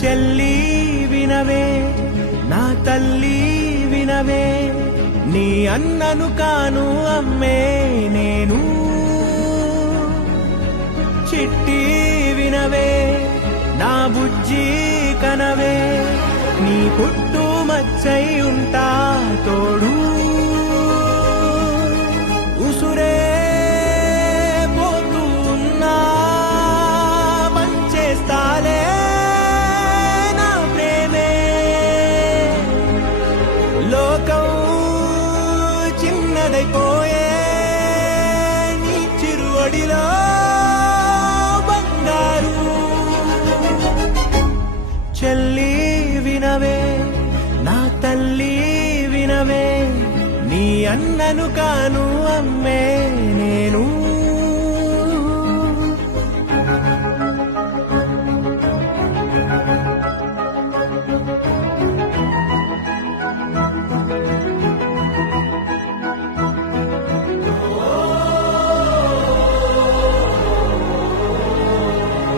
చెల్లి వినవే నా తల్లి వినవే నీ అన్నను కాను అమ్మే నేను చిట్టి వినవే నా బుజ్జి కనవే నీ పుట్టు మచ్చై ఉంటా తోడు ఉసురే పోతున్నా పంచేస్తాలే నా ప్రేమే లోకం చిన్నదైపోయే నీ చిరువడిలో బంగారు చెల్లి వినవే నా తల్లి వినవే నీ అన్నను కాను అమ్మే